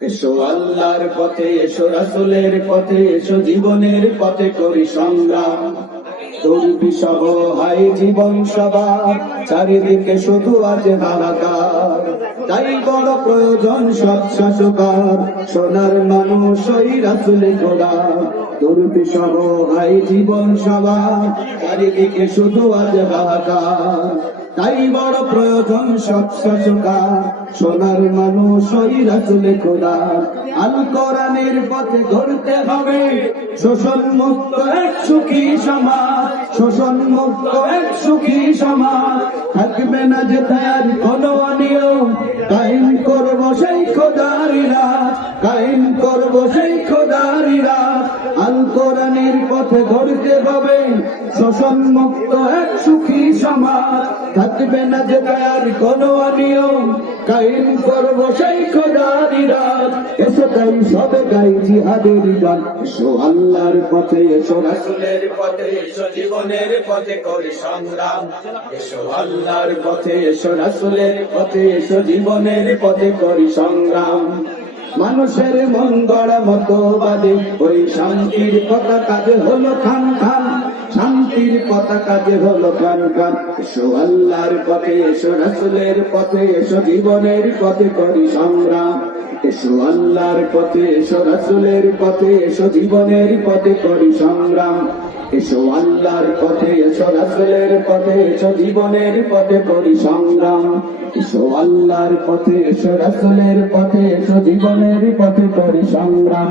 এসো আল্লাহর পথে, এসো রাসূলের পথে, এসো জীবনের পথে করি সংগ্রাম। দুর্বিষহ হাই জীবন সবার, চারিদিকে শুধু আজ হাহাকার। তাই বড় প্রয়োজন সৎ শাসকার, সোনার মানুষ ওই রাসূলে খোদা। দুর্বিষহ হাই জীবন সবার, চারিদিকে শুধু আজ হাহাকার। তাই বড় প্রয়োজন সৎ শাসকার, সোনার মানুষ ওই রাসূলে খোদা। আল কোরআনের পথে গড়তে হবে শোষণ মুক্ত এক সুখী সমাজ, শোষণ মুক্ত এক সুখী সমাজ। থাকবে না যে তার কোনো অনিয়ম, কায়েম করব সেই খোদার রাত, কায়েম করব সেই খোদার রাত। আল কোরআনের পথে গড়তে হবে শোষণ মুক্ত এক সুখী সমাজ। থাকবে না যে তার কোনো অনিয়ম, কায়েম করব সেই খোদার রাত। এসো তাই সবে গাই জিহাদের গান। এসো আল্লাহর পথে, এসো রাসূলের পথে, এসো জীবনের পথে করি সংগ্রাম। এসো আল্লাহর পথে, এসো রাসূলের পথে, এসো জীবনের পথে করি সংগ্রাম। মানুষের মন গড়া মতবাদে ওই শান্তির পতাকা যে হলো খান খান, শান্তির পতাকা যে হলো খান খান। এসো আল্লাহর পথে, এসো রাসূলের পথে, এসো জীবনের পথে করি সংগ্রাম। এসো আল্লাহর পথে, এসো রাসূলের পথে, এসো জীবনের পথে করি সংগ্রাম। এসো আল্লাহর পথে, এসো রাসূলের পথে, এসো জীবনের পথে করি সংগ্রাম। এসো আল্লাহর পথে, এসো রাসূলের পথে, এসো জীবনের পথে করি সংগ্রাম।